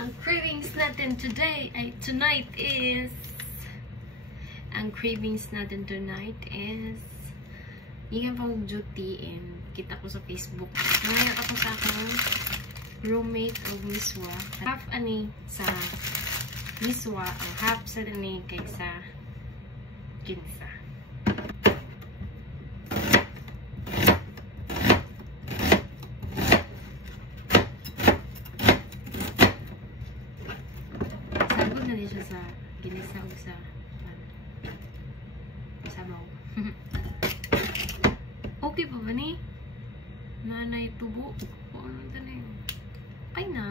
Ang cravings natin tonight is hindi pa duty and kita ko sa Facebook. Ngayon ako sa akong roommate o miswa. Half ani sa miswa o half sa ani kaysa kinsa. Sabog na siya sa ginisa o sa sabaw. Okay pa ba ni? Nanay tubo. O ano ito na yun? Okay na.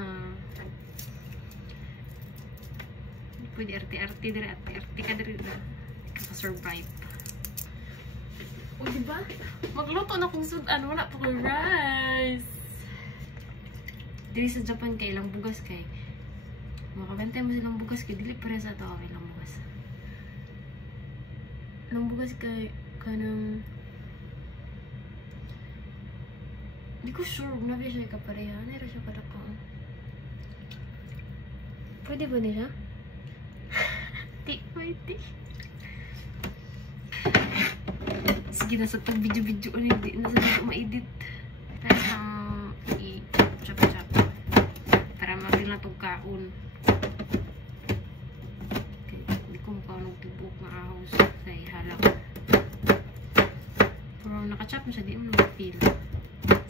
Pwede arte-arte dire. Arte-arte ka dire na. Kaka-survive. O diba? Magluto na kung sudan. Wala pa ko rice. Dili sa Japan kay ilang bugas kay. Makabantay mo silang bugas kay dili pare sa ito ilang bugas. Ilang bugas kay kanang hindi ko sure kung nabi siya kapareha. Nero siya kadaka. Pwede ba niya? Di pwede. Sige, nasa itong video-video hindi nasa dito ma-edit. Tapos i-chop-chop. Para mabili na itong kaon. Okay. Hindi ko mukha nung tibok na ahos sa ihalak. Pero nakachop na siya, di mo na-feel.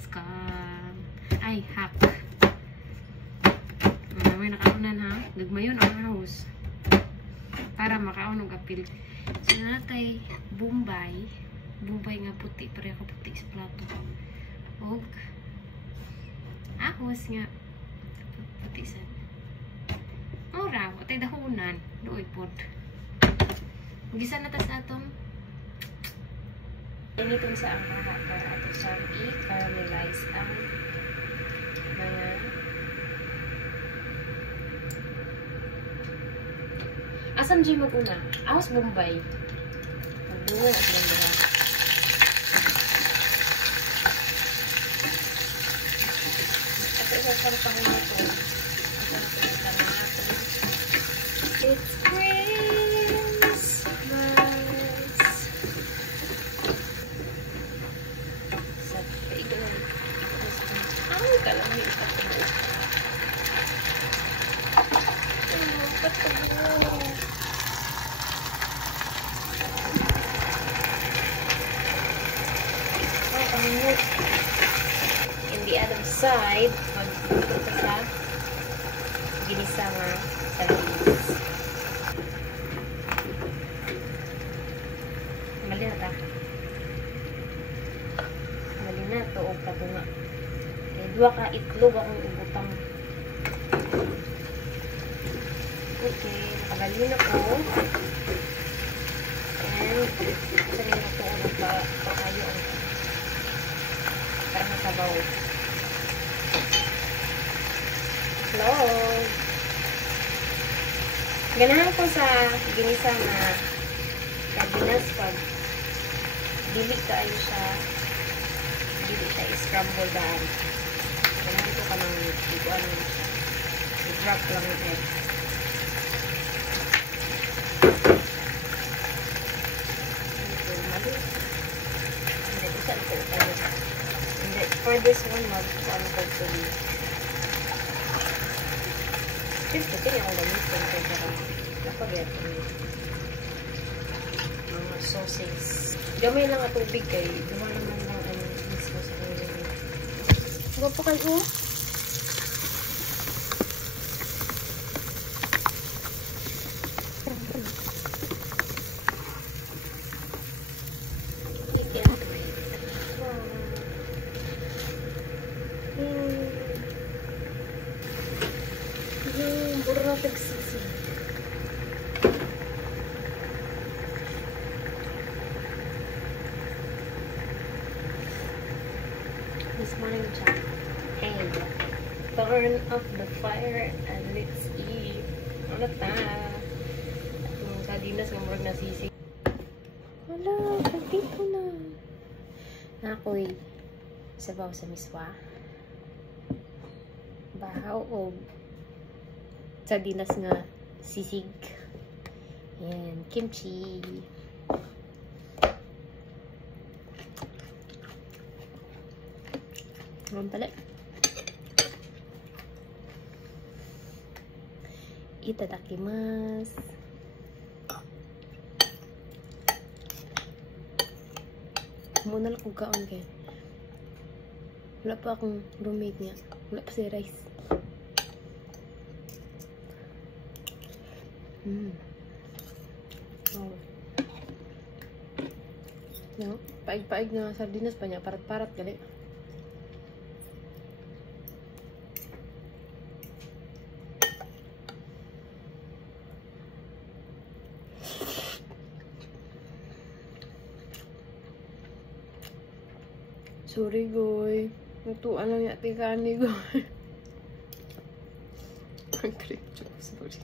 Scam. Ay, hack. May nakaunan ha. Nagmayon ang house. Para makaon ng apil. So, natay Bombay. Bombay nga puti. Pareha ka puti sa plato. Og ahos nga. Puti sa. Ora. O tay dahunan. Doy pod. Gisa na ta sa atong initin sa ang haha para ato sa i-caramelize ang mga asam di mag-una? Awas Bombay. Magbunga at Bombay. At isasang pangunan ito. Isasang pangunan natin. It's Christmas. Sa paigan. Ay, kalamig ito. In the other side, magpupunta sa ginisa nga salis. Mali na ta. Mali na to o katunga. Dua ka itlog akong ibutang. Okay, nakagalin ako. And sarin ako ang pakayo ang para masabaw. Hello! Ganahan ko sa ginisa na sardinas pag dili kaayo siya, dili siya i-scramble daan. Ganahan ko ka ng iguan mo siya. I-drop lang yung eggs. For this one, mag-one ko to be. Just ito yung gamitin ko para napagyan ko mga sauces. Gamay lang ang tubig kayo. Gamay naman lang ang mismo sa kanila. Huwag po kayo. This morning chat. Hey, turn off the fire and let's eat. Ano ta? Yung sardinas ng murag nasisi. Wala, dito na. Nakoy sabaw sa miswa. Bahaw o sardinas nga sisig. And kimchi. Naman pala. Itadakimasu. Muna lang kung kaon kaya. Wala pa akong roommate niya. Wala pa si Rice. Oh. No? Paig-paig nga sardinas pa niya. Parat-parat gali. Sorry, goy. Natuan lang yung ating kani, goy. Ang creep. Sorry.